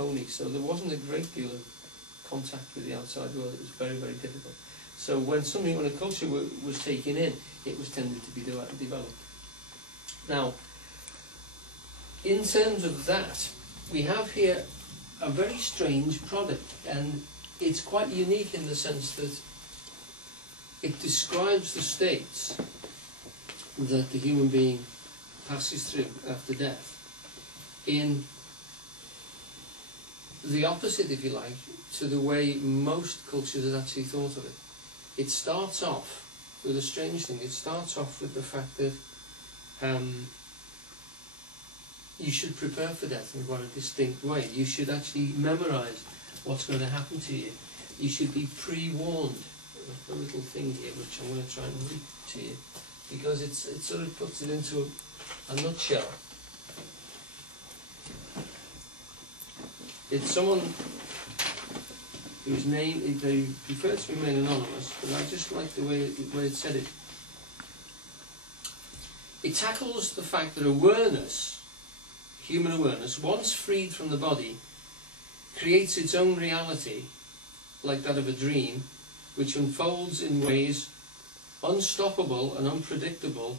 pony, so there wasn't a great deal of contact with the outside world. It was very, very difficult. So when a culture was taken in, it was tended to be developed. Now, in terms of that, we have here a very strange product, and it's quite unique in the sense that it describes the states that the human being passes through after death in the opposite, if you like, to the way most cultures had actually thought of it. It starts off with a strange thing. It starts off with the fact that you should prepare for death in quite a distinct way. You should actually memorize what's going to happen to you. You should be pre-warned. There's a little thing here which I'm going to try and read to you, because it sort of puts it into a nutshell. It's someone whose name, they prefer to remain anonymous, but I just like the way it said it. It tackles the fact that awareness, human awareness, once freed from the body, creates its own reality, like that of a dream, which unfolds in ways unstoppable and unpredictable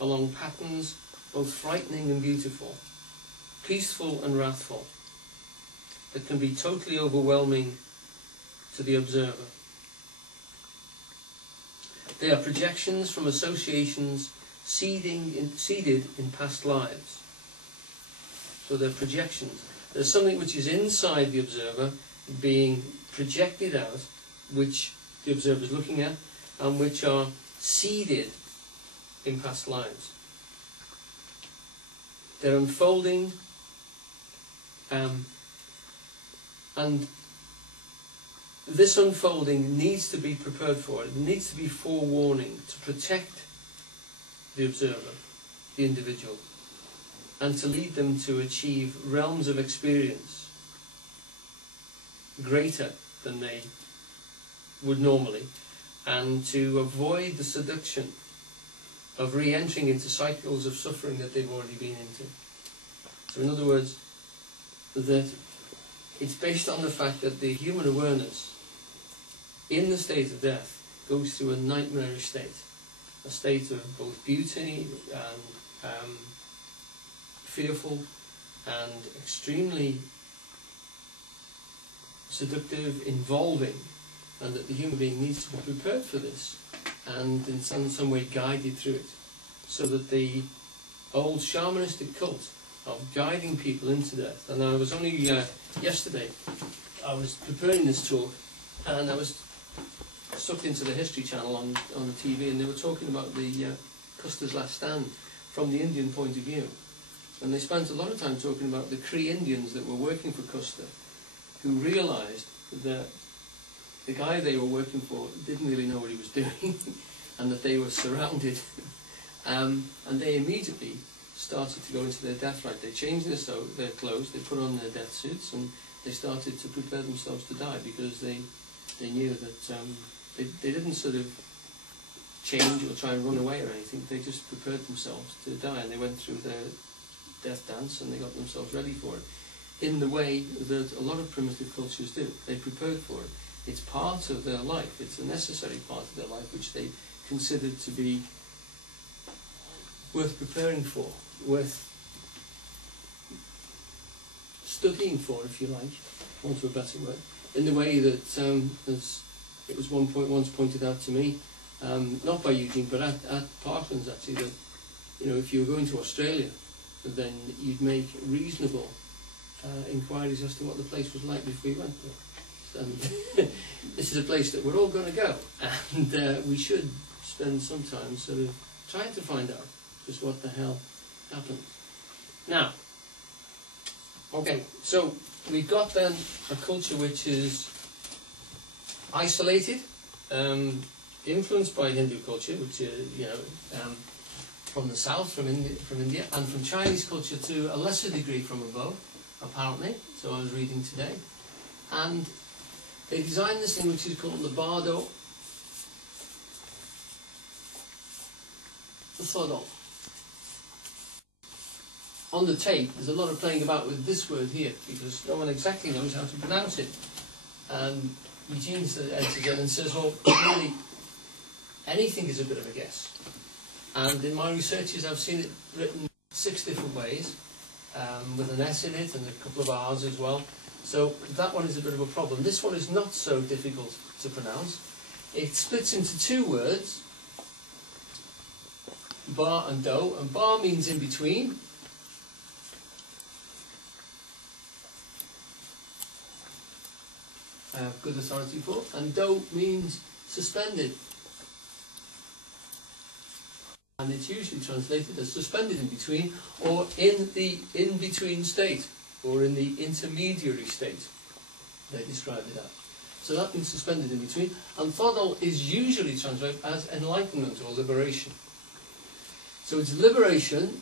along patterns both frightening and beautiful, peaceful and wrathful, that can be totally overwhelming to the observer. They are projections from associations seeded in past lives. So they're projections. There's something which is inside the observer being projected out, which the observer is looking at, and which are seeded in past lives. They're unfolding, and this unfolding needs to be prepared for. It needs to be forewarning to protect the observer, the individual, and to lead them to achieve realms of experience greater than they would normally, and to avoid the seduction of re-entering into cycles of suffering that they've already been into. So in other words, that it's based on the fact that the human awareness in the state of death goes through a nightmarish state, a state of both beauty and fearful and extremely seductive, involving, and that the human being needs to be prepared for this and in some way guided through it, so that the old shamanistic cult of guiding people into death. And I was only yesterday, I was preparing this talk, and I was sucked into the History Channel on the TV, and they were talking about the Custer's Last Stand from the Indian point of view. And they spent a lot of time talking about the Cree Indians that were working for Custer, who realised that the guy they were working for didn't really know what he was doing, and that they were surrounded. And they immediately started to go into their death rite. They changed their clothes, they put on their death suits, and they started to prepare themselves to die, because they knew that they didn't sort of change or try and run away or anything. They just prepared themselves to die, and they went through their death dance and they got themselves ready for it in the way that a lot of primitive cultures do. They prepared for it. It's part of their life. It's a necessary part of their life, which they considered to be worth preparing for, worth studying for, if you like, want a better word, in the way that, as it was once pointed out to me, not by Eugene, but at Parklands actually, that if you were going to Australia, then you'd make reasonable inquiries as to what the place was like before you went there. And this is a place that we're all going to go, and we should spend some time sort of trying to find out just what the hell happened. Now, okay, so we've got then a culture which is isolated, influenced by Hindu culture, which from the south, from India, and from Chinese culture to a lesser degree from above, apparently. So I was reading today, and they designed this thing which is called the Bardo, the Thodol. on the tape, there's a lot of playing about with this word here, because no one exactly knows how to pronounce it. And Eugene enters in and says, well, really, anything is a bit of a guess. And in my researches, I've seen it written 6 different ways, with an S in it and a couple of R's as well. So that one is a bit of a problem. This one is not so difficult to pronounce. It splits into 2 words, bar and do, and bar means in between. I have good authority for, and do means suspended. And it's usually translated as suspended in between, or in the in-between state, or in the intermediary state. They describe it as. So that means suspended in between. And Thodol is usually translated as enlightenment or liberation. So it's liberation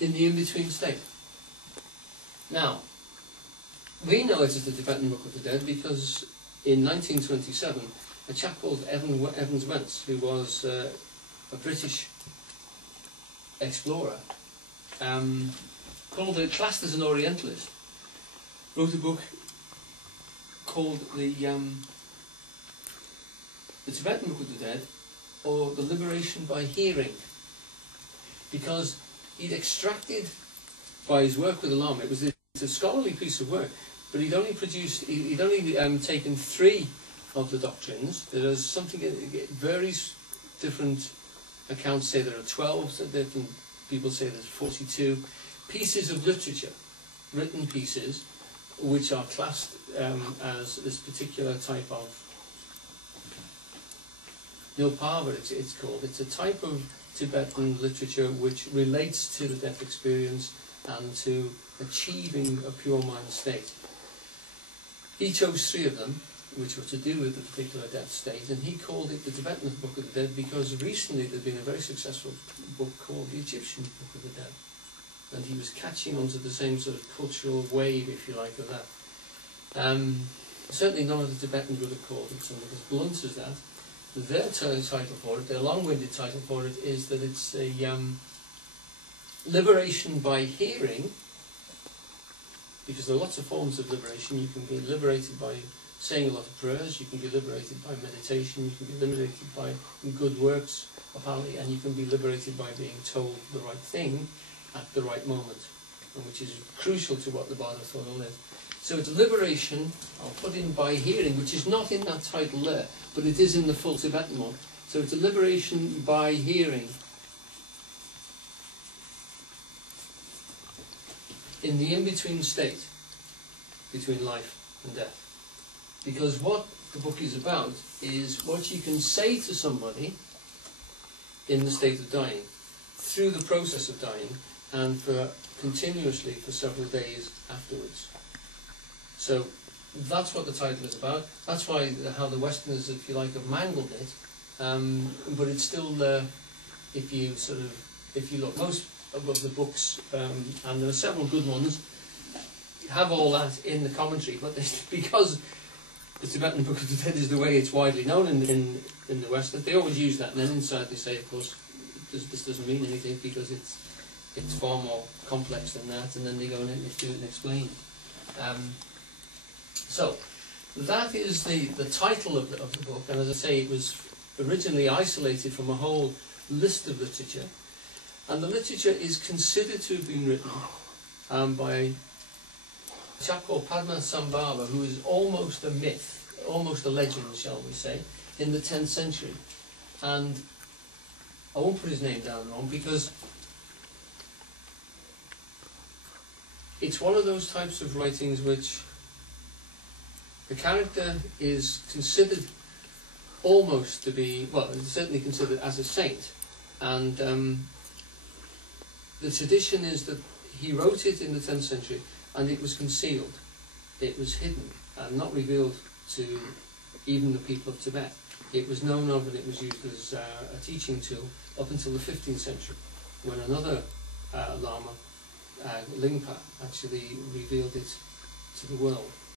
in the in-between state. Now, we know it as the Tibetan Book of the Dead because in 1927, a chap called Evans Wentz, who was a British explorer, classed as an Orientalist, wrote a book called the Tibetan Book of the Dead, or the Liberation by Hearing, because he'd extracted, by his work with the Lama, it's a scholarly piece of work, but he'd only taken 3 of the doctrines. There is something, various different accounts say there are 12, so different people say there's 42 pieces of literature, written pieces, which are classed as this particular type of Nilpava, it's called. It's a type of Tibetan literature which relates to the death experience and to achieving a pure mind state. He chose 3 of them, which were to do with the particular death state, and he called it the Tibetan Book of the Dead because recently there'd been a very successful book called the Egyptian Book of the Dead, and he was catching onto the same sort of cultural wave, if you like, of that. Certainly none of the Tibetans would have called it something as blunt as that. Their title for it, their long-winded title for it, is that it's a liberation by hearing, because there are lots of forms of liberation. You can be liberated by saying a lot of prayers, you can be liberated by meditation, you can be liberated by good works, apparently, and you can be liberated by being told the right thing at the right moment, and which is crucial to what the Bardo Thodol is. So it's liberation, I'll put in by hearing, which is not in that title there, but it is in the full Tibetan one. So it's a liberation by hearing in the in-between state between life and death. Because what the book is about is what you can say to somebody in the state of dying, through the process of dying, and continuously for several days afterwards. So that's what the title is about. That's why how the Westerners, if you like, have mangled it. But it's still, if you look, most of the books, and there are several good ones, have all that in the commentary. But because the Tibetan Book of the Dead is the way it's widely known in the West, that they always use that, and then inside they say, of course, this doesn't mean anything because it's far more complex than that, and then they go in and do it and explain it. So that is the title of the book, and as I say, it was originally isolated from a whole list of literature, and the literature is considered to have been written by a chap called Padmasambhava, who is almost a myth, almost a legend, shall we say, in the 10th century. And I won't put his name down wrong, because it's one of those types of writings which the character is considered almost to be, well, it's certainly considered as a saint, and the tradition is that he wrote it in the 10th century and it was concealed, it was hidden and not revealed to even the people of Tibet. It was known of and it was used as a teaching tool up until the 15th century, when another Lama, Lingpa, actually revealed it to the world.